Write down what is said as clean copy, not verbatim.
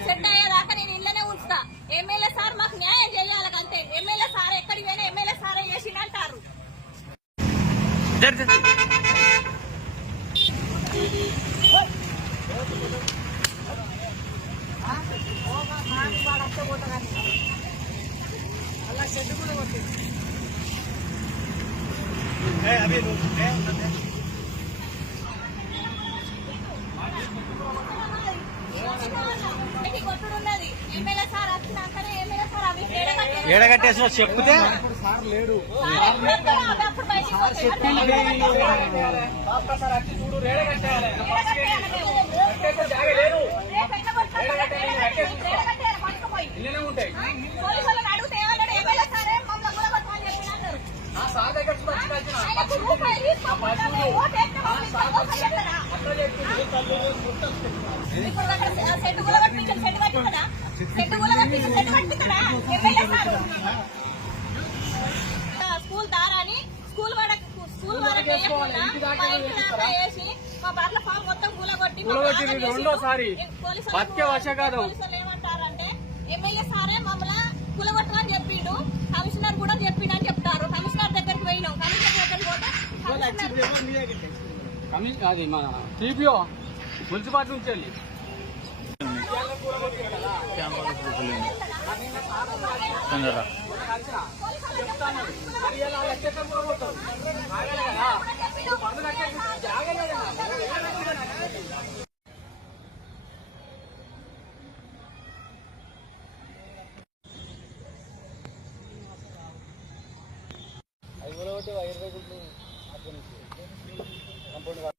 Set అయ్యేదాకా నేను ఇళ్ళనే ఉంచుతా. MLA sir మాకు న్యాయం చేయాలి అంతే. ఎమ్మెల్యే సార్ ఎక్కడికి పోయినా ఎమ్మెల్యే సారే చేసిందంటారు. కొట్టుడున్నది ఎమ్మెల్యే సార్ వచ్చినాకనే ఎమ్మెల్యే సార్ అవి ఏడగట్టేసి చెప్తే అప్పుడు బయటికి పోలీసులను అడిగితే ఏమన్నాడు ఎమ్మెల్యే సారే మమ్మల్ని గులగొట్టమని చెప్పినారు. రూపాయలు తీసుకోకుండా సెట్టు గులగొట్టించారు. సెట్టు పట్టుకున్నా సెట్టు గులగొట్టించారు. సెట్టు పట్టుకున్నా ఎమ్మెల్యే సారు స్కూల్ దారాని స్కూల్ వరకు వేసి మా బర్ల ఫామ్ మొత్తం కూలగొట్టి రెండోసారి పోలీసులు ఏమంటారంటే ఎమ్మెల్యే సారే మమ్మల్ని కూలగొట్టమని చెప్పిండు. కమిషనర్ కూడా చెప్పిండు అని చెప్తారు. కమిషనర్ దగ్గరికి పోయినాం. కమిషనర్ దగ్గరికి పోతే అది మన టీపీఓ మున్సిపాలిటీ నుంచి వెళ్ళి అది 20 గుడ్లు కంపౌండ్